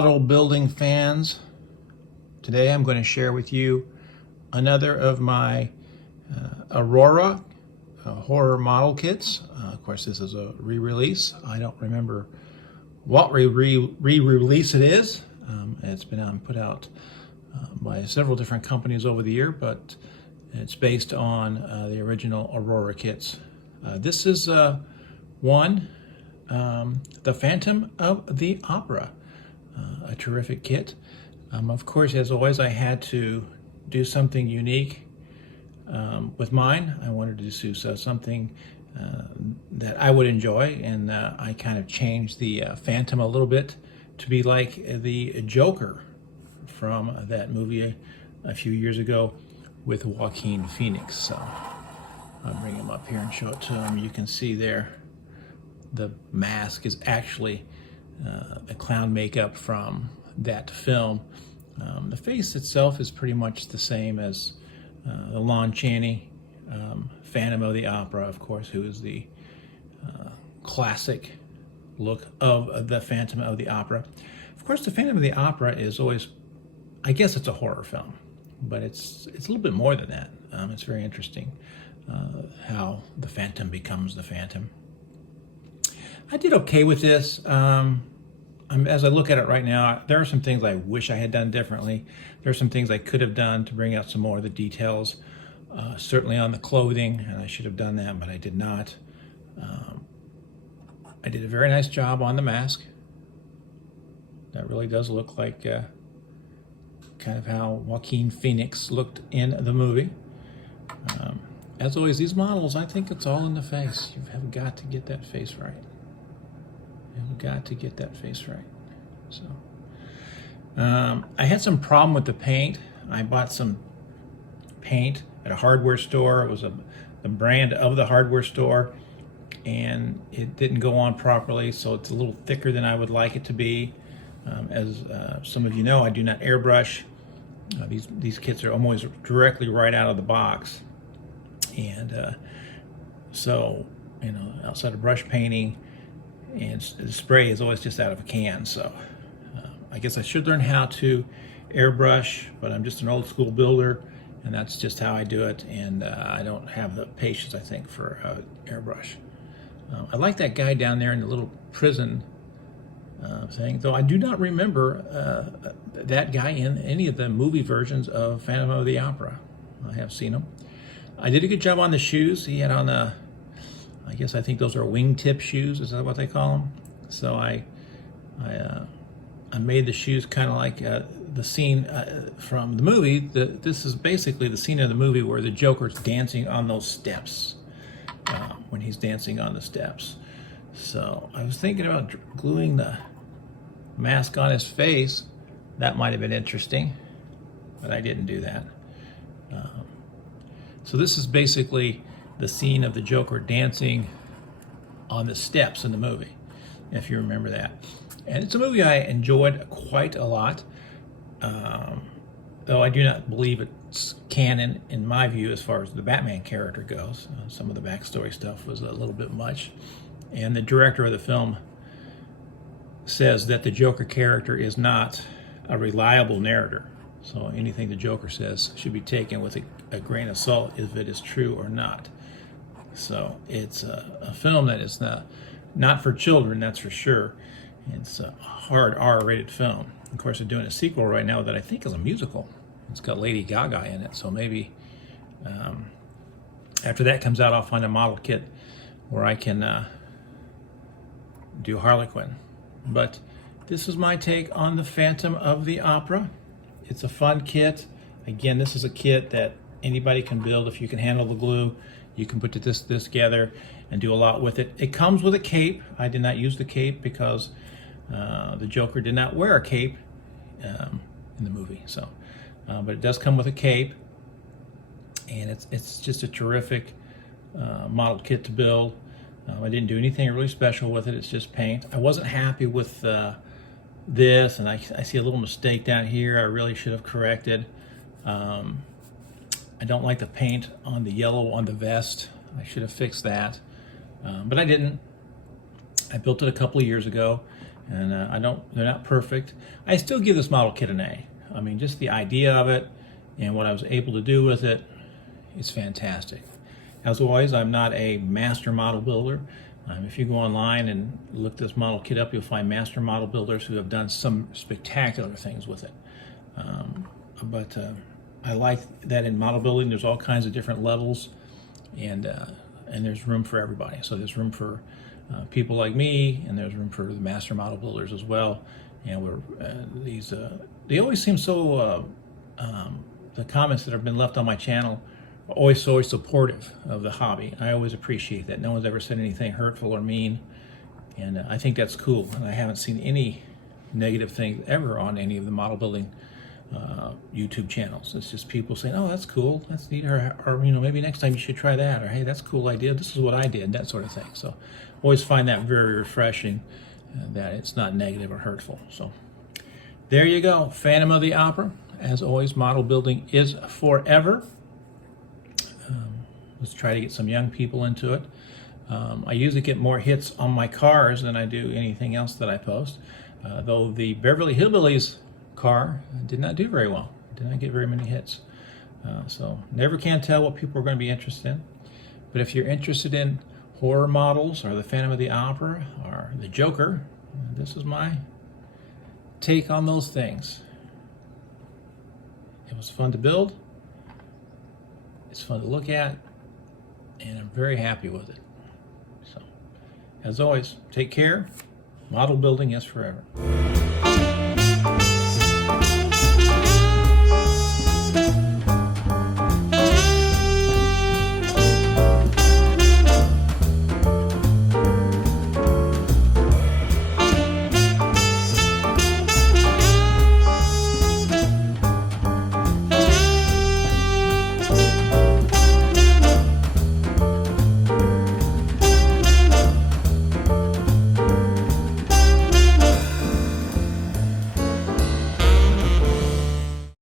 model building fans. Today I'm going to share with you another of my Aurora horror model kits. Of course, this is a re-release. I don't remember what re-release it is. It's been put out by several different companies over the year, but it's based on the original Aurora kits. This is one, the Phantom of the Opera, a terrific kit. Of course, as always, I had to do something unique with mine. I wanted to do something that I would enjoy, and I kind of changed the Phantom a little bit to be like the Joker from that movie a few years ago with Joaquin Phoenix. So I'll bring him up here and show it to him. You can see there the mask is actually the clown makeup from that film. The face itself is pretty much the same as the Lon Chaney Phantom of the Opera, of course, who is the classic look of the Phantom of the Opera. Of course, the Phantom of the Opera is always, I guess it's a horror film, but it's a little bit more than that. It's very interesting how the Phantom becomes the Phantom. I did okay with this. As I look at it right now, there are some things I wish I had done differently. There are some things I could have done to bring out some more of the details, certainly on the clothing, and I should have done that, but I did not. I did a very nice job on the mask. That really does look like kind of how Joaquin Phoenix looked in the movie. As always, these models, I think it's all in the face. You have got to get that face right. You've got to get that face right. So I had some problem with the paint. I bought some paint at a hardware store. It was the brand of the hardware store, and it didn't go on properly, so it's a little thicker than I would like it to be. As some of you know, I do not airbrush. These kits are almost directly right out of the box, and so, you know, outside of brush painting, and the spray is always just out of a can. So I guess I should learn how to airbrush, but I'm just an old school builder, and that's just how I do it, and I don't have the patience, I think, for airbrush. I like that guy down there in the little prison thing, though I do not remember that guy in any of the movie versions of Phantom of the Opera. I have seen him. I did a good job on the shoes. He had on I think those are wingtip shoes. Is that what they call them? So I made the shoes kind of like the scene from the movie. This is basically the scene of the movie where the Joker's dancing on those steps, when he's dancing on the steps. So I was thinking about gluing the mask on his face. That might have been interesting, but I didn't do that. So this is basically the scene of the Joker dancing on the steps in the movie, if you remember that. And it's a movie I enjoyed quite a lot, though I do not believe it's canon in my view as far as the Batman character goes. Some of the backstory stuff was a little bit much. And the director of the film says that the Joker character is not a reliable narrator. So anything the Joker says should be taken with a grain of salt if it is true or not. So it's a film that is not for children, that's for sure. It's a hard R-rated film. Of course, they're doing a sequel right now that I think is a musical. It's got Lady Gaga in it, so maybe after that comes out, I'll find a model kit where I can do Harley Quinn. But this is my take on the Phantom of the Opera. It's a fun kit. Again, this is a kit that anybody can build if you can handle the glue. You can put this together and do a lot with it. It comes with a cape. I did not use the cape because the Joker did not wear a cape in the movie. So, but it does come with a cape, and it's just a terrific model kit to build. I didn't do anything really special with it. It's just paint. I wasn't happy with this, and I see a little mistake down here I really should have corrected. I don't like the paint on the yellow on the vest. I should have fixed that, but I didn't. I built it a couple of years ago, and they're not perfect. I still give this model kit an A. I mean, just the idea of it and what I was able to do with it is fantastic. As always, I'm not a master model builder. If you go online and look this model kit up, you'll find master model builders who have done some spectacular things with it. But I like that in model building there's all kinds of different levels, and there's room for everybody. So there's room for people like me, and there's room for the master model builders as well. And they always seem so, the comments that have been left on my channel are always so supportive of the hobby. I always appreciate that. No one's ever said anything hurtful or mean, and I think that's cool. And I haven't seen any negative things ever on any of the model building YouTube channels. It's just people saying, oh, that's cool, that's neat, or maybe next time you should try that, or hey, that's a cool idea, this is what I did, that sort of thing. So always find that very refreshing, that it's not negative or hurtful. So there you go, Phantom of the Opera. As always, model building is forever. Let's try to get some young people into it. I usually get more hits on my cars than I do anything else that I post, though the Beverly Hillbillies car did not do very well. Did not get very many hits. So never can tell what people are going to be interested in. But if you're interested in horror models or the Phantom of the Opera or the Joker, this is my take on those things. It was fun to build. It's fun to look at, and I'm very happy with it. So, as always, take care. Model building is forever.